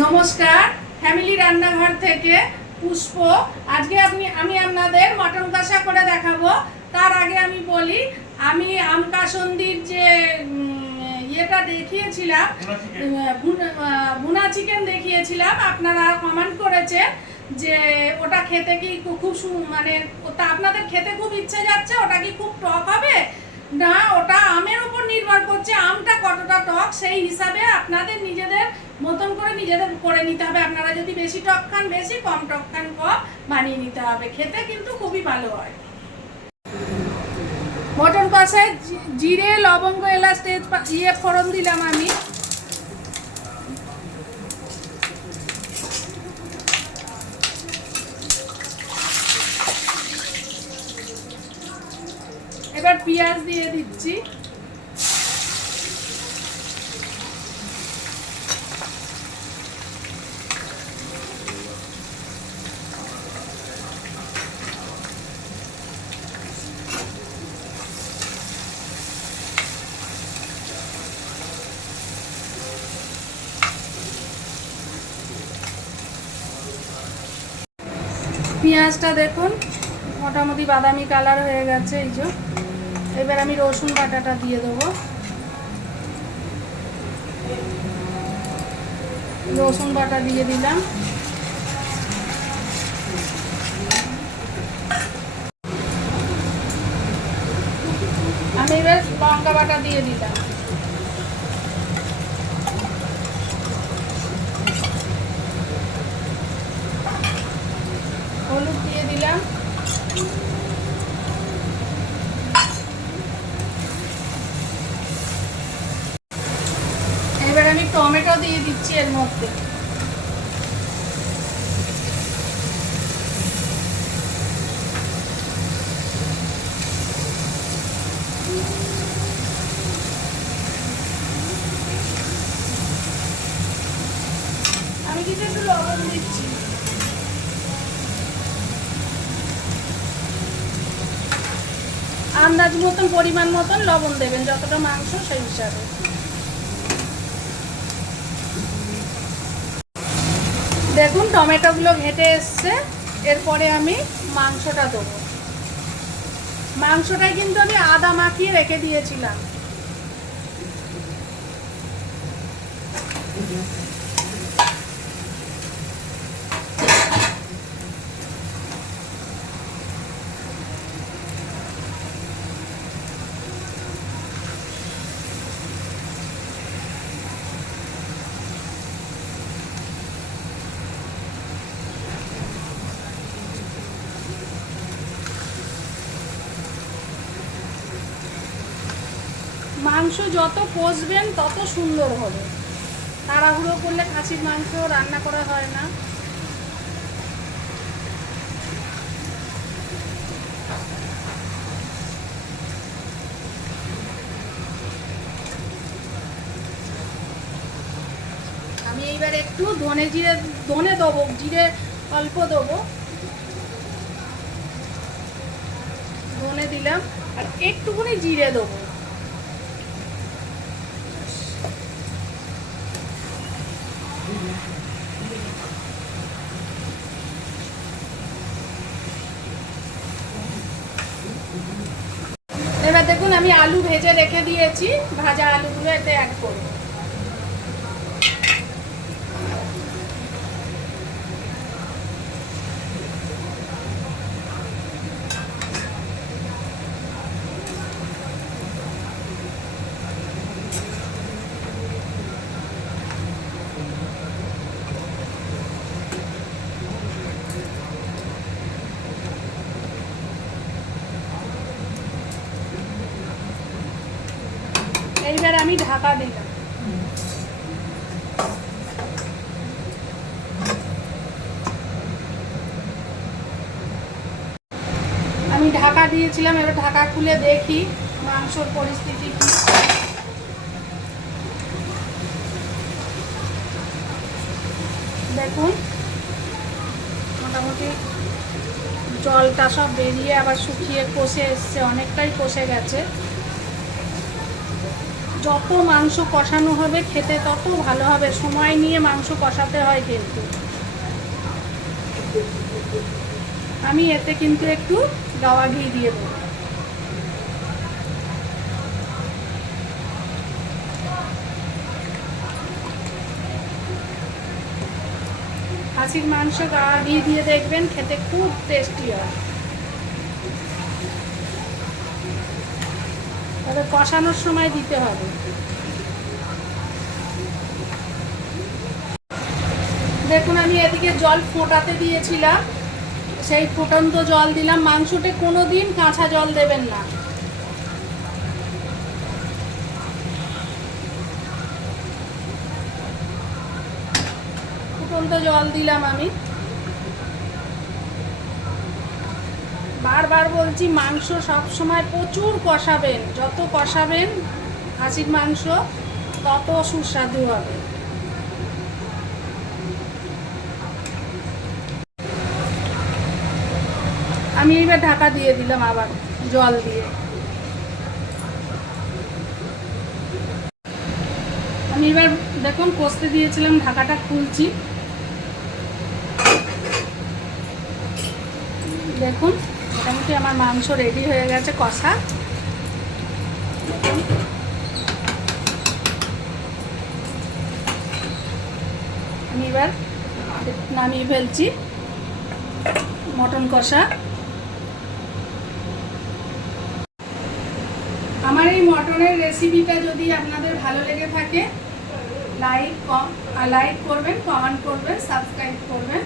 নমস্কার, ফ্যামিলি রান্নাঘর থেকে পুষ্প। আজকে আমি আপনাদের মটন কষা করে দেখাবো। তার আগে আমি বলি, আমি আমকাসন্দির যে ইয়েটা দেখিয়েছিলাম, ভুনা চিকেন দেখিয়েছিলাম, আপনারা কমেন্ট করেছেন যে ওটা খেতে কি খুব মানে ওটা আপনাদের খেতে খুব ইচ্ছে যাচ্ছে, ওটা কি খুব টক হবে না? ওটা আমের উপর নির্ভর করছে, আমটা কতটা টক সেই হিসাবে আপনাদের নিজেদের মতন করে নিজেদের করে নিতে হবে। আপনারা যদি বেশি টক খান বেশি, কম টক খান কম, বানিয়ে নিতে হবে। খেতে কিন্তু খুবই ভালো হয়। মটন কষায় জিরে, লবঙ্গ, এলাচ, তেজপাতা ফোড়ন দিলাম আমি। এবার পেঁয়াজ দিয়ে দিচ্ছি। পেঁয়াজটা দেখুন মোটামুটি বাদামি কালার হয়ে গেছে। এই যে এবার আমি রসুন বাটাটা দিয়ে দেবো। রসুন বাটা দিয়ে দিলাম। আমি এবার লঙ্কা বাটা দিয়ে দিলাম। হলুদ দিয়ে দিলাম। এবার আমি টমেটো দিয়ে দিচ্ছি এর মধ্যে। আমি কিন্তু একটু লবণ দিচ্ছি। আন্দাজ মতন, পরিমাণ মতন লবণ দেবেন, যতটা মাংস সেই হিসাবে। দেখুন টমেটোগুলো ঘেটে এসছে। এরপরে আমি মাংসটা দেবো। মাংসটাই কিন্তু আমি আদা মাখিয়ে রেখে দিয়েছিলাম। মাংস যত কষবেন তত সুন্দর হবে। তাড়াহুড়ো করলে খাসির মাংস রান্না করা হয় না। আমি এইবার একটু ধনে দেবো, জিরে অল্প দেবো, ধনে দিলাম, আর একটুখানি জিরে দেবো। এবার দেখুন আমি আলু ভেজে রেখে দিয়েছি, ভাজা আলুগুলো এতে অ্যাড করব। এইবার আমি ঢাকা দিলাম। আমি ঢাকা দিয়েছিলাম, এবার ঢাকা খুলে দেখি মাংসর পরিস্থিতি কি। দেখুন মোটামুটি জলটা সব বেরিয়ে আবার শুকিয়ে কষে এসছে, অনেকটাই কষে গেছে। যত মাংস কষানো হবে খেতে তত ভালো হবে, সময় নিয়ে মাংস কষাতে হয় কিন্তু। আমি এতে কিন্তু একটু গাওয়া ঘি দিয়ে দেবো। খাসির মাংস গাওয়া ঘি দিয়ে দেখবেন খেতে খুব টেস্টি হয়। তবে কষানোর সময় দিতে হবে। দেখুন আমি এদিকে জল ফোটাতে দিয়েছিলাম, সেই ফুটন্ত জল দিলাম। মাংসতে কোনো দিন কাঁচা জল দেবেন না। ফুটন্ত জল দিলাম আমি। বারবার বলছি, মাংস সব সময় প্রচুর কষাবেন, যত কষাবেন খাসির মাংস তত সুস্বাদু হবে। আমি এবার ঢাকা দিয়ে দিলাম আবার জল দিয়ে। আমি এবার দেখুন কষতে দিয়েছিলাম, ঢাকাটা খুলছি। দেখুন মোটামুটি আমার মাংস রেডি হয়ে গেছে কষা। আমি এবার নামিয়ে ফেলছি মটন কষা। আমার এই মটনের রেসিপিটা যদি আপনাদের ভালো লেগে থাকে লাইক করবেন, কমেন্ট করবেন, সাবস্ক্রাইব করবেন।